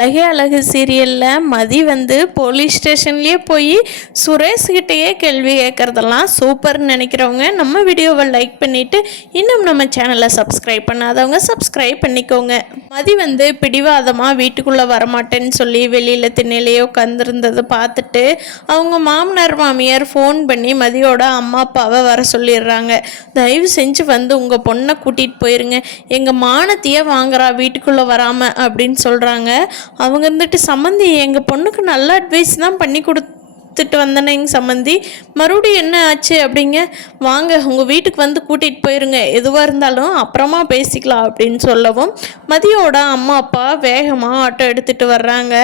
அழகே அழகு சீரியலில் மதி போலீஸ் ஸ்டேஷன்லேயே போய் சுரேஷ்கிட்டையே கேள்வி கேட்குறதெல்லாம் சூப்பர்னு நினைக்கிறவங்க நம்ம வீடியோவை லைக் பண்ணிவிட்டு இன்னும் நம்ம சேனலை சப்ஸ்கிரைப் பண்ணாதவங்க சப்ஸ்கிரைப் பண்ணிக்கோங்க. மதி பிடிவாதமாக வீட்டுக்குள்ளே வரமாட்டேன்னு சொல்லி வெளியில் திண்ணையிலேயே உட்காந்துருந்ததை பார்த்துட்டு அவங்க மாமனார் மாமியார் ஃபோன் பண்ணி மதியோட அம்மா அப்பாவை வர சொல்லிடுறாங்க. தயவு செஞ்சு உங்கள் பொண்ணை கூட்டிகிட்டு போயிருங்க, எங்கள் மானத்தையே வாங்குறா வீட்டுக்குள்ளே வராமல் அப்படின்னு சொல்கிறாங்க. அவங்க சம்மந்தி எங்கள் பொண்ணுக்கு நல்ல அட்வைஸ் தான் பண்ணி வந்தேனே எங்கள் சம்மந்தி, மறுபடியும் என்ன ஆச்சு அப்படிங்க, வாங்க உங்கள் வீட்டுக்கு கூட்டிகிட்டு போயிருங்க, எதுவாக இருந்தாலும் அப்புறமா பேசிக்கலாம் அப்படின்னு சொல்லவும் மதியோட அம்மா அப்பா வேகமாக ஆட்டோ எடுத்துகிட்டு வர்றாங்க.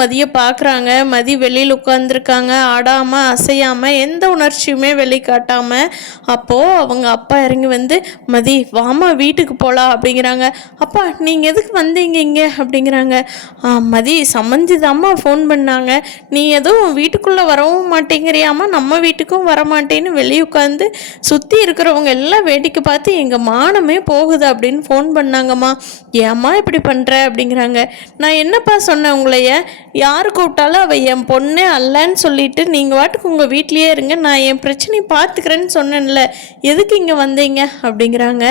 மதியை பார்க்குறாங்க. மதி வெளியில் உட்காந்துருக்காங்க, ஆடாமல் அசையாமல் எந்த உணர்ச்சியுமே வெளிக்காட்டாமல். அப்போது அவங்க அப்பா இறங்கி மதி வாமா வீட்டுக்கு போகலாம் அப்படிங்கிறாங்க. அப்பா நீங்கள் எதுக்கு வந்தீங்க இங்கே அப்படிங்கிறாங்க. மதி சம்மந்தி தாம்மா ஃபோன் பண்ணாங்க, நீ எதுவும் வீட்டுக்குள்ளே வரவும் மாட்டேங்கிறியாமா, நம்ம வீட்டுக்கும் வரமாட்டேன்னு வெளியே உட்காந்து சுற்றி இருக்கிறவங்க எல்லாம் வேடிக்கை பார்த்து எங்கள் மானமே போகுது அப்படின்னு ஃபோன் பண்ணாங்கம்மா, ஏம்மா இப்படி பண்ணுற அப்படிங்கிறாங்க. நான் என்னப்பா சொன்னேன் உங்களைய, யார் கூப்பிட்டாலும் அவள் என் பொண்ணே அல்லன்னு சொல்லிட்டு நீங்கள் வாட்டுக்கு உங்கள் வீட்லேயே இருங்க, நான் என் பிரச்சனையை பார்த்துக்கிறேன்னு சொன்னேன்ல, எதுக்கு இங்கே வந்தீங்க அப்படிங்கிறாங்க.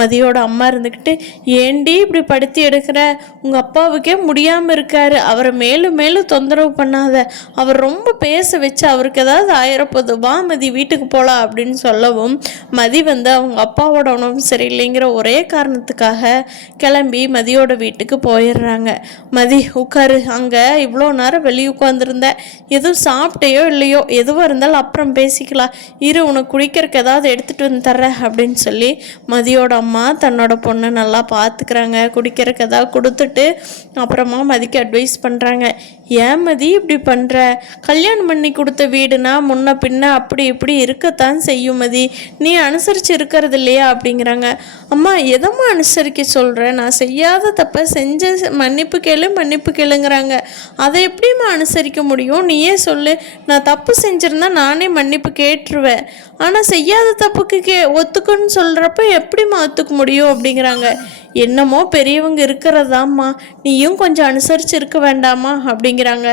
மதியோட அம்மா இருந்துக்கிட்டு, ஏண்டி இப்படி படுத்தி எடுக்கிற, உங்கள் அப்பாவுக்கே முடியாமல் இருக்காரு, அவரை மேலும் மேலும் தொந்தரவு பண்ணாத, அவர் ரொம்ப பேச வச்சு அவருக்கு ஏதாவது ஆயிரப்போது, வா மதி வீட்டுக்கு போகலாம் அப்படின்னு சொல்லவும் மதி அவங்க அப்பாவோட உணவு சரியில்லைங்கிற ஒரே காரணத்துக்காக கிளம்பி மதியோட வீட்டுக்கு போயிடுறாங்க. மதி உட்காரு, அங்கே இவ்வளோ நேரம் வெளியே உட்காந்துருந்த, எதுவும் சாப்பிட்டையோ இல்லையோ, எதுவாக இருந்தாலும் அப்புறம் பேசிக்கலாம், இரு உனக்கு குடிக்கிறதுக்கு ஏதாவது எடுத்துகிட்டு வந்து தர்றேன் அப்படின்னு சொல்லி மதியோட அம்மா தன்னோட பொண்ணை நல்லா பார்த்துக்கிறாங்க. குடிக்கிறதுக்கு ஏதாவது கொடுத்துட்டு அப்புறமா மதிக்கு அட்வைஸ் பண்ணுறாங்க. ஏன் மதி இப்படி பண்ணுற, கல்யாணம் பண்ணி கொடுத்த வீடுனா முன்ன பின்ன அப்படி இப்படி இருக்கத்தான் செய்யும் மதி, நீ அனுசரித்து இருக்கிறது இல்லையா அப்படிங்கிறாங்க. அம்மா எதம்மா அனுசரிக்க சொல்கிறேன், நான் செய்யாத தப்பை செஞ்ச மன்னிப்பு கேளுங்கிறாங்க, அதை எப்படிம்மா அனுசரிக்க முடியும், நீயே சொல்லு, நான் தப்பு செஞ்சுருந்தா நானே மன்னிப்பு கேட்டுருவேன், ஆனால் செய்யாத தப்புக்கு ஒத்துக்குன்னு சொல்கிறப்ப எப்படிம்மா ஒத்துக்க முடியும் அப்படிங்கிறாங்க. என்னமோ பெரியவங்க இருக்கிறதாம்மா, நீயும் கொஞ்சம் அனுசரித்து இருக்க வேண்டாமா அப்படிங்கிறாங்க.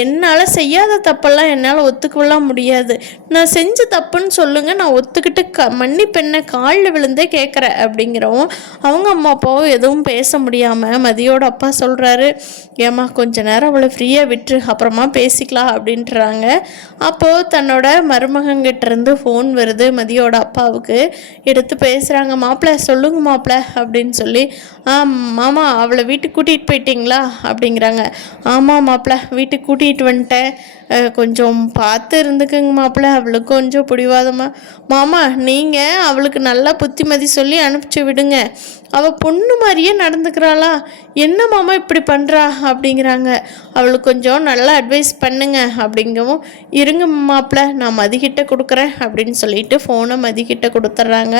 என்னால் செய்யாத தப்பெல்லாம் என்னால் ஒத்துக்கலாம் முடியாது, நான் செஞ்ச தப்புன்னு சொல்லுங்கள், நான் ஒத்துக்கிட்டு மன்னிப்பெண்ணை காலில் விழுந்தே கேட்குறேன் அப்படிங்கிறவும் அவங்க அம்மா அப்பாவும் எதுவும் பேச முடியாமல் மதியோட அப்பா சொல்கிறாரு, ஏம்மா கொஞ்ச நேரம் அவளை ஃப்ரீயாக விட்டுரு, அப்புறமா பேசிக்கலாம் அப்படின்ட்டுறாங்க. அப்போது தன்னோட மருமகங்கிட்டேருந்து ஃபோன் வருது மதியோட அப்பாவுக்கு. எடுத்து பேசுகிறாங்க. மாப்பிள்ளை சொல்லுங்க மாப்பிள்ளை அப்படின்னு சொல்லி, மாமா அவளை வீட்டுக்கு கூட்டிகிட்டு போயிட்டீங்களா அப்படிங்கிறாங்க. ஆமாம் மாப்பிள்ளை வீட்டுக்கு கூட்டிகிட்டு வந்துட்டேன், கொஞ்சம் பார்த்து இருந்துக்குங்க மாப்பிள்ளை, அவளுக்கு கொஞ்சம் பிடிவாதமா, மாமா நீங்கள் அவளுக்கு நல்லா புத்திமதி சொல்லி அனுப்பிச்சி விடுங்க, அவள் பொண்ணு மாதிரியே நடந்துக்கிறாளா, என்ன மாமா இப்படி பண்ணுறா அப்படிங்கிறாங்க. அவளுக்கு கொஞ்சம் நல்லா அட்வைஸ் பண்ணுங்க அப்படிங்கவும், இருங்க மாப்பிள்ளை நான் மதிக்கிட்ட கொடுக்குறேன் அப்படின்னு சொல்லிட்டு ஃபோனை மதிக்கிட்ட கொடுத்துட்றாங்க.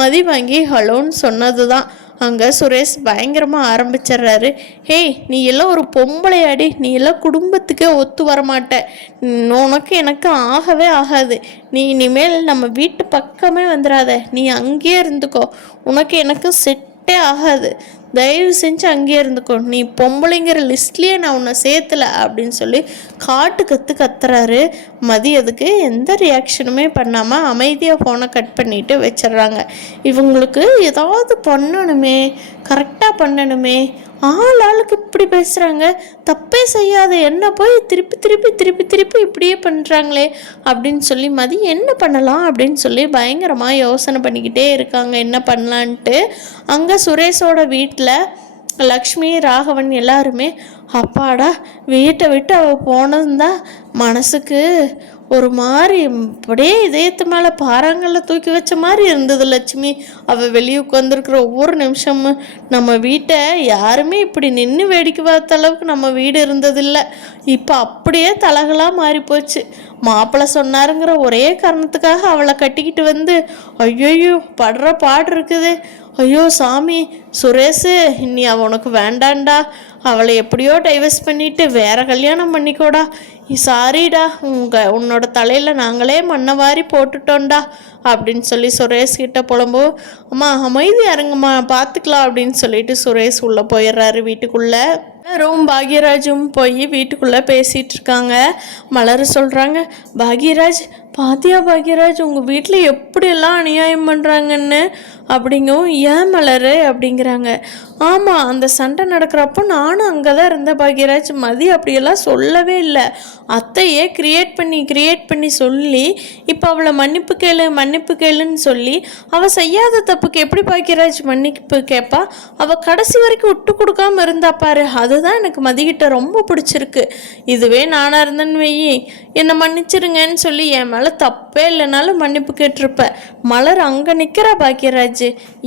மதி வாங்கி ஹலோன்னு சொன்னது தான் அங்கே சுரேஷ் பயங்கரமாக ஆரம்பிச்சிடுறாரு. ஹேய் நீ எல்லாம் ஒரு பொம்பளையாடி, நீ எல்லாம் குடும்பத்துக்கே ஒத்து வரமாட்ட, உனக்கு எனக்கு ஆகவே ஆகாது, நீ இனிமேல் நம்ம வீட்டு பக்கமே வந்துடாத, நீ அங்கேயே இருந்துக்கோ, உனக்கு எனக்கு செட்டே ஆகாது, தயவு செஞ்சு அங்கேயே இருந்துக்கோ, நீ பொம்பளைங்கிற லிஸ்ட்லேயே நான் உன்னை சேர்த்தலை அப்படின்னு சொல்லி கத்துறாரு. மதி அதுக்கு எந்த ரியாக்ஷனுமே பண்ணாமல் அமைதியாக ஃபோனை கட் பண்ணிவிட்டு வச்சிடுறாங்க. இவங்களுக்கு ஏதாவது பண்ணணுமே, கரெக்டாக பண்ணணுமே, ஆளுக்கு இப்படி பேசுகிறாங்க, தப்பே செய்யாத என்ன போய் திருப்பி திருப்பி திருப்பி திருப்பி இப்படியே பண்ணுறாங்களே அப்படின்னு சொல்லி மதி என்ன பண்ணலாம் அப்படின்னு சொல்லி பயங்கரமாக யோசனை பண்ணிக்கிட்டே இருக்காங்க என்ன பண்ணலான்ட்டு. அங்கே சுரேஷோட வீட்டில் லக்ஷ்மி ராகவன் எல்லாருமே, அப்பாடா வீட்டை விட்டு அவள் போனதுந்தான் மனசுக்கு ஒரு மாதிரி அப்படியே இதயத்து மேலே பாறாங்கல்ல தூக்கி வச்ச மாதிரி இருந்தது லட்சுமி, அவள் வெளியே உட்காந்துருக்குற ஒவ்வொரு நிமிஷமும். நம்ம வீட்டை யாருமே இப்படி நின்று வேடிக்கை பார்த்த அளவுக்கு நம்ம வீடு இருந்ததில்லை, இப்போ அப்படியே தலகலாக மாறிப்போச்சு, மாப்பிள்ளை சொன்னாருங்கிற ஒரே காரணத்துக்காக அவளை கட்டிக்கிட்டு ஐயோ படுற பாடு இருக்குது, ஐயோ சாமி சுரேஷு இனி அவள் உனக்கு வேண்டாண்டா, அவளை எப்படியோ டைவர்ஸ் பண்ணிவிட்டு வேற கல்யாணம் பண்ணிக்கோடா, சாரிடா உன்னோட தலையில் நாங்களே மண்ணை வாரி போட்டுட்டோண்டா அப்படின்னு சொல்லி சுரேஷ் கிட்ட புலம்போ, அம்மா அமைதியாக இருங்கம்மா பார்த்துக்கலாம் அப்படின்னு சொல்லிட்டு சுரேஷ் உள்ளே போயிடுறாரு வீட்டுக்குள்ளே. மலரும் பாக்யராஜும் போய் வீட்டுக்குள்ளே பேசிகிட்டு இருக்காங்க. மலர் சொல்கிறாங்க, பாக்யராஜ் பாத்தியா பாக்யராஜ் உங்கள் வீட்டில் எப்படியெல்லாம் அநியாயம் பண்ணுறாங்கன்னு அப்படிங்கவும், ஏன் மலர் அப்படிங்கிறாங்க. ஆமாம், அந்த சண்டை நடக்கிறப்போ நானும் அங்கே தான் இருந்தேன் பாக்யராஜ். மதி அப்படியெல்லாம் சொல்லவே இல்லை. அத்தையே கிரியேட் பண்ணி சொல்லி இப்போ அவளை மன்னிப்பு கேளுன்னு சொல்லி அவள் செய்யாத தப்புக்கு எப்படி பாக்யராஜ் மன்னிப்பு கேட்பா? அவள் கடைசி வரைக்கும் விட்டு கொடுக்காம இருந்தா பாரு. அதுதான் எனக்கு மதிக்கிட்ட ரொம்ப பிடிச்சிருக்கு. இதுவே நானாக இருந்தேன்னு வெயி, என்னை மன்னிச்சிருங்கன்னு சொல்லி என் மேலே தப்பே இல்லைனாலும் மன்னிப்பு கேட்டிருப்பேன். மலர் அங்கே நிற்கிற பாக்யராஜ்,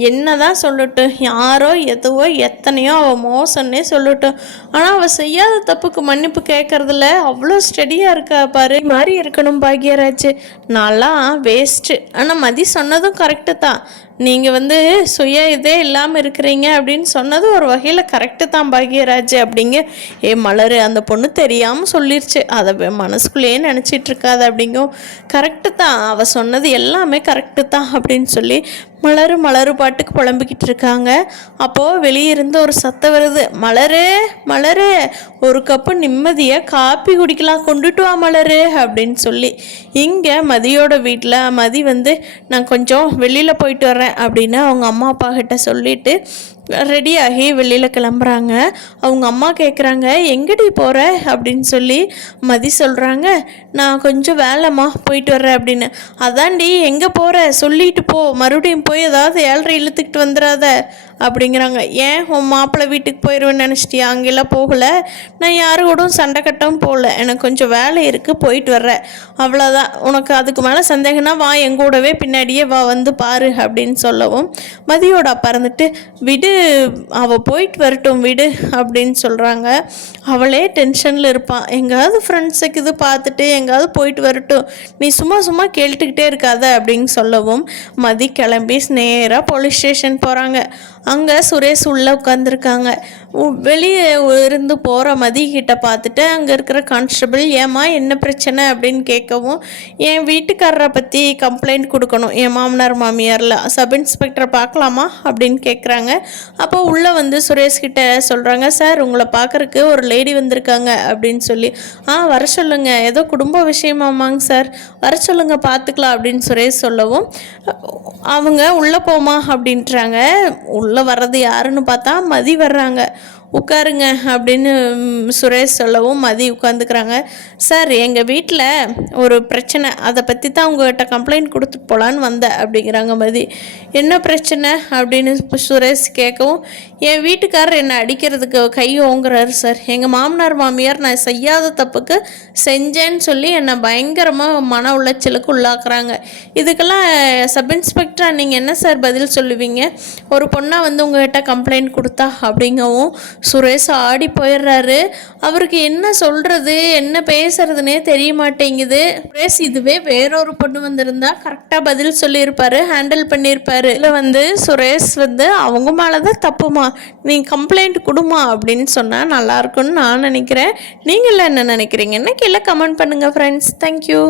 என்னதான் சொல்லட்டும், யாரோ எதுவோ எத்தனையோ அவள் மோசன்னே சொல்லட்டும், ஆனால் அவள் செய்யாத தப்புக்கு மன்னிப்பு கேட்கறதுல அவ்வளோ ஸ்டடியாக இருக்கா பாரு. மாதிரி இருக்கணும் பாக்யராஜ். நான்லாம் வேஸ்ட்டு. ஆனால் மதி சொன்னதும் கரெக்டு தான். நீங்கள் சுய இதே இல்லாமல் இருக்கிறீங்க அப்படின்னு சொன்னது ஒரு வகையில் கரெக்டு தான் பாக்யராஜ் அப்படிங்க. மலர் அந்த பொண்ணு தெரியாமல் சொல்லிருச்சு, அதை மனசுக்குள்ளேயே நினச்சிட்டு இருக்காது அப்படிங்கும். கரெக்டு தான், அவள் சொன்னது எல்லாமே கரெக்டு தான் அப்படின்னு சொல்லி மலரு பாட்டுக்கு புலம்பிக்கிட்டு இருக்காங்க. அப்போது வெளியே இருந்து ஒரு சத்தம் வருது, மலரு ஒரு கப்பு நிம்மதியாக காப்பி குடிக்கலாம், கொண்டுட்டு வா மலரு அப்படின்னு சொல்லி. இங்கே மதியோட வீட்டில் மதி நான் கொஞ்சம் வெளியில் போயிட்டு வரேன் அப்படின்னு அவங்க அம்மா அப்பா கிட்ட சொல்லிட்டு ரெடியாகி வெளியில் கிளம்புறாங்க. அவங்க அம்மா கேட்குறாங்க, எங்கடி போகிற அப்படின்னு சொல்லி. மதி சொல்கிறாங்க, நான் கொஞ்சம் வேலைம்மா போயிட்டு வர்றேன் அப்படின்னு. அதான்டி எங்கே போகிற சொல்லிட்டு போ, மறுபடியும் போய் ஏதாவது ஏழ்ரை இழுத்துக்கிட்டு வந்துடாத அப்படிங்கிறாங்க. ஏன் உன் மாப்பிள்ளை வீட்டுக்கு போயிடுவேன்னு நினச்சிட்டியா? அங்கெல்லாம் போகலை, நான் யாரு கூட சண்டை கட்டவும் போகல, எனக்கு கொஞ்சம் வேலை இருக்குது, போயிட்டு வர்றேன், அவ்வளோதான். உனக்கு அதுக்கு மேலே சந்தேகம்னா வா, எங்கூடவே பின்னாடியே வா, வந்து பாரு அப்படின்னு சொல்லவும் மதியோட அப்பா விடு, அவள் போயிட்டு வரட்டும் விடு அப்படின்னு சொல்கிறாங்க. அவளே டென்ஷனில் இருப்பான், எங்கேயாவது ஃப்ரெண்ட்ஸுக்கு இது பார்த்துட்டு எங்கேயாவது போயிட்டு வரட்டும், நீ சும்மா கேட்டுக்கிட்டே இருக்காத அப்படின்னு சொல்லவும் மதி கிளம்பி நேராக போலீஸ் ஸ்டேஷன் போகிறாங்க. அங்கே சுரேஷ் உள்ளே உட்காந்துருக்காங்க. வெளியே இருந்து போகிற மதிக்கிட்ட பார்த்துட்டு அங்கே இருக்கிற கான்ஸ்டபிள், ஏம்மா என்ன பிரச்சனை அப்படின்னு கேட்கவும், என் வீட்டுக்காரரை பற்றி கம்ப்ளைண்ட் கொடுக்கணும், என் மாமனார் மாமியாரில், சப் இன்ஸ்பெக்டரை பார்க்கலாமா அப்படின்னு கேட்குறாங்க. அப்போ உள்ளே சுரேஷ்கிட்ட சொல்கிறாங்க, சார் உங்களை பார்க்குறக்கு ஒரு லேடி வந்திருக்காங்க அப்படின்னு சொல்லி. வர சொல்லுங்கள், ஏதோ குடும்ப விஷயமாமாங்க சார், வர சொல்லுங்கள் பார்த்துக்கலாம் அப்படின்னு சுரேஷ் சொல்லவும் அவங்க உள்ளே போமா அப்படின்றாங்க. உள்ளே வர்றது யாருன்னு பார்த்தா மதி வர்றாங்க. உட்காருங்க அப்படின்னு சுரேஷ் சொல்லவும் மதி உட்காந்துக்கிறாங்க. சார் எங்கள் வீட்டில் ஒரு பிரச்சனை, அதை பற்றி தான் உங்கள்கிட்ட கம்ப்ளைண்ட் கொடுத்துட்டு போகலான்னு வந்தேன் அப்படிங்கிறாங்க மதி. என்ன பிரச்சனை அப்படின்னு சுரேஷ் கேட்கவும், என் வீட்டுக்காரர் என்னை அடிக்கிறதுக்கு கை ஓங்குறாரு சார், எங்கள் மாமனார் மாமியார் நான் செய்யாத தப்புக்கு செஞ்சேன்னு சொல்லி என்னை பயங்கரமாக மன உளைச்சலுக்கு உள்ளாக்குறாங்க. இதுக்கெல்லாம் சப் இன்ஸ்பெக்டராக நீங்கள் என்ன சார் பதில் சொல்லுவீங்க? ஒரு பொண்ணாக உங்கள்கிட்ட கம்ப்ளைண்ட் கொடுத்தா அப்படிங்கவும் சுரேஷ் ஆடி போயிடுறாரு. அவருக்கு என்ன சொல்கிறது என்ன பேசுறதுனே தெரிய மாட்டேங்குது. சுரேஷ் இதுவே வேறொரு பொண்ணு வந்திருந்தா கரெக்டாக பதில் சொல்லியிருப்பாரு, ஹேண்டில் பண்ணியிருப்பாரு. இதில் சுரேஷ் அவங்க மேலே தான் தப்புமா, நீ கம்ப்ளைண்ட் கொடுமா அப்படின்னு சொன்னால் நல்லாயிருக்குன்னு நான் நினைக்கிறேன். நீங்கள என்ன நினைக்கிறீங்கன்னு கீழே கமெண்ட் பண்ணுங்கள் ஃப்ரெண்ட்ஸ். தேங்க்யூ.